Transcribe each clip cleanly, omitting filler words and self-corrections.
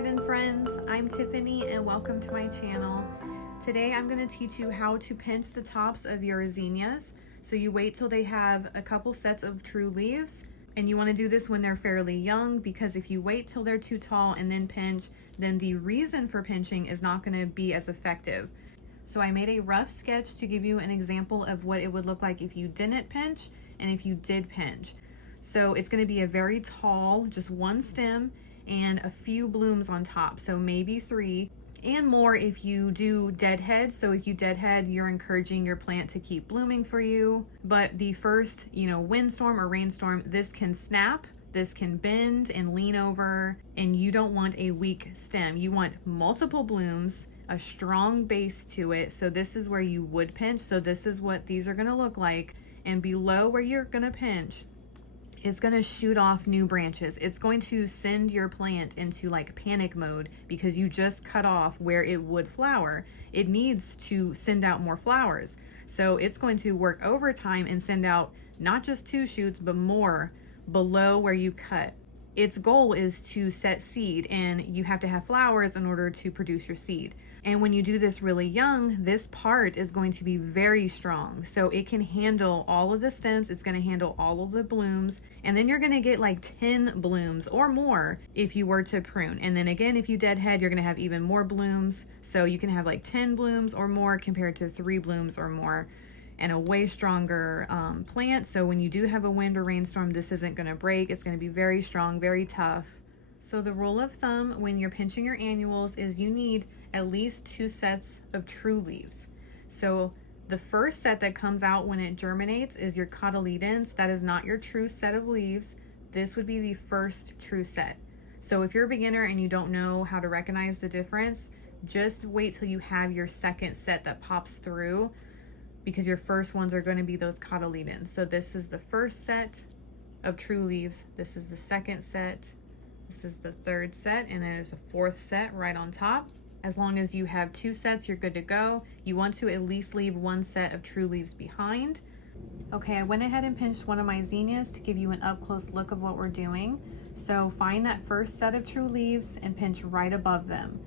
garden friends, I'm Tiffany and welcome to my channel. Today I'm going to teach you how to pinch the tops of your zinnias. So you wait till they have a couple sets of true leaves, and you want to do this when they're fairly young, because if you wait till they're too tall and then pinch, then the reason for pinching is not going to be as effective. So I made a rough sketch to give you an example of what it would look like if you didn't pinch and if you did pinch. So it's going to be a very tall, just one stem and a few blooms on top, so maybe 3 and more if you do deadhead. So if you deadhead, you're encouraging your plant to keep blooming for you. But the first, windstorm or rainstorm, this can snap, this can bend and lean over, and you don't want a weak stem. You want multiple blooms, a strong base to it. So this is where you would pinch. So this is what these are going to look like. And below where you're going to pinch, it's going to shoot off new branches. It's going to send your plant into like panic mode because you just cut off where it would flower. It needs to send out more flowers. So it's going to work overtime and send out not just 2 shoots, but more below where you cut. Its goal is to set seed, and you have to have flowers in order to produce your seed. And when you do this really young, this part is going to be very strong. So it can handle all of the stems, it's going to handle all of the blooms, and then you're going to get like 10 blooms or more if you were to prune. And then again, if you deadhead, you're going to have even more blooms. So you can have like 10 blooms or more compared to 3 blooms or more, and a way stronger plant. So when you do have a wind or rainstorm, this isn't going to break. It's going to be very strong, very tough. So the rule of thumb when you're pinching your annuals is you need at least 2 sets of true leaves. So the first set that comes out when it germinates is your cotyledons. That is not your true set of leaves. This would be the first true set. So if you're a beginner and you don't know how to recognize the difference, just wait till you have your second set that pops through, because your first ones are going to be those cotyledons. So this is the first set of true leaves. This is the second set. This is the third set, and there's a 4th set right on top. As long as you have 2 sets, you're good to go. You want to at least leave 1 set of true leaves behind. Okay, I went ahead and pinched one of my zinnias to give you an up-close look of what we're doing. So find that first set of true leaves and pinch right above them.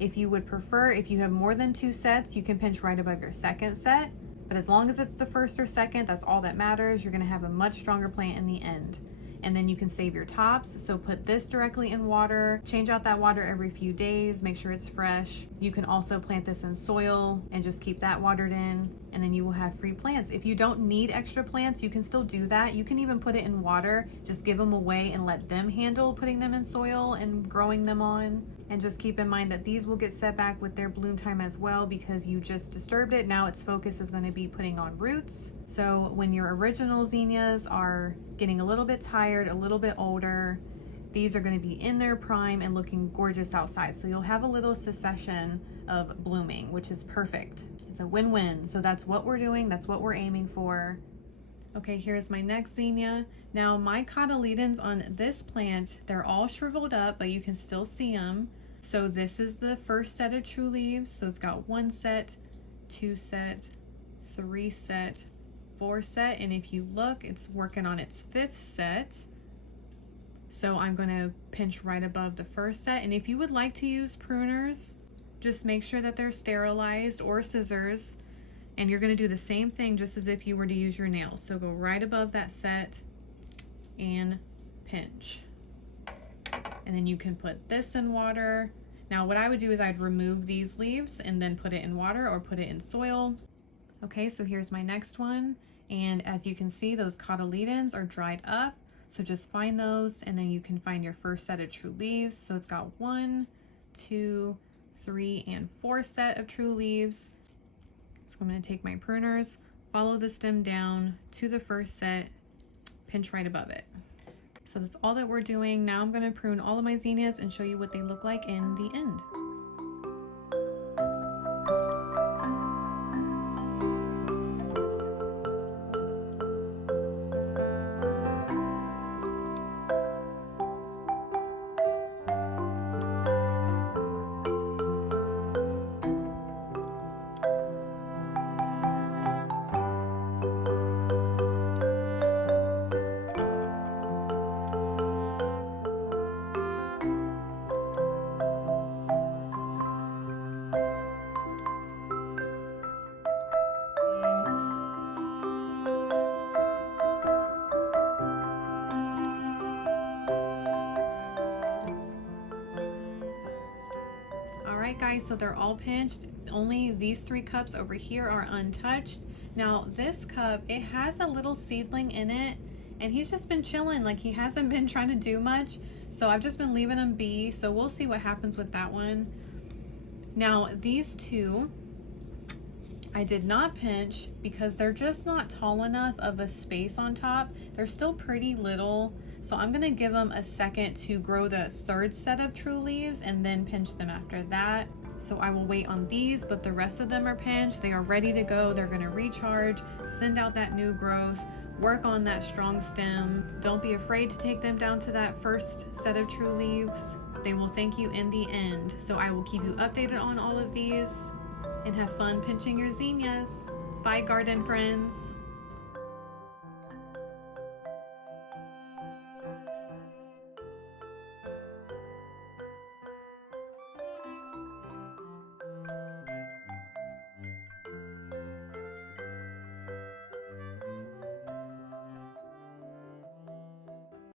If you would prefer, if you have more than 2 sets, you can pinch right above your second set. But as long as it's the first or second, that's all that matters. You're going to have a much stronger plant in the end. And then you can save your tops. So put this directly in water, change out that water every few days, make sure it's fresh. You can also plant this in soil and just keep that watered in, and then you will have free plants. If you don't need extra plants, you can still do that. You can even put it in water, just give them away and let them handle putting them in soil and growing them on. And just keep in mind that these will get set back with their bloom time as well, because you just disturbed it. Now its focus is going to be putting on roots. So when your original zinnias are getting a little bit tired, a little bit older, these are going to be in their prime and looking gorgeous outside. So you'll have a little succession of blooming, which is perfect. It's a win-win. So that's what we're doing. That's what we're aiming for. Okay, here's my next zinnia. Now my cotyledons on this plant, they're all shriveled up, but you can still see them. So this is the first set of true leaves. So it's got 1 set, 2 set, 3 set, 4 set. And if you look, it's working on its 5th set. So I'm going to pinch right above the first set. And if you would like to use pruners, just make sure that they're sterilized, or scissors. And you're going to do the same thing just as if you were to use your nails. So go right above that set and pinch. And then you can put this in water. Now what I would do is I'd remove these leaves and then put it in water or put it in soil. Okay, so here's my next one. And as you can see, those cotyledons are dried up. So just find those, and then you can find your first set of true leaves. So it's got 1, 2, 3, and 4 set of true leaves. So I'm going to take my pruners, follow the stem down to the first set, pinch right above it. So that's all that we're doing. Now I'm going to prune all of my zinnias and show you what they look like in the end. guys, so they're all pinched. Only these 3 cups over here are untouched. Now this cup, it has a little seedling in it, and he's just been chilling. Like, he hasn't been trying to do much, so I've just been leaving him be. So we'll see what happens with that one. Now these 2, I did not pinch because they're just not tall enough of a space on top. They're still pretty little, so I'm gonna give them a second to grow the 3rd set of true leaves and then pinch them after that. So I will wait on these, but the rest of them are pinched. They are ready to go. They're gonna recharge, send out that new growth, work on that strong stem. Don't be afraid to take them down to that 1st set of true leaves. They will thank you in the end. So I will keep you updated on all of these, and have fun pinching your zinnias. Bye, garden friends.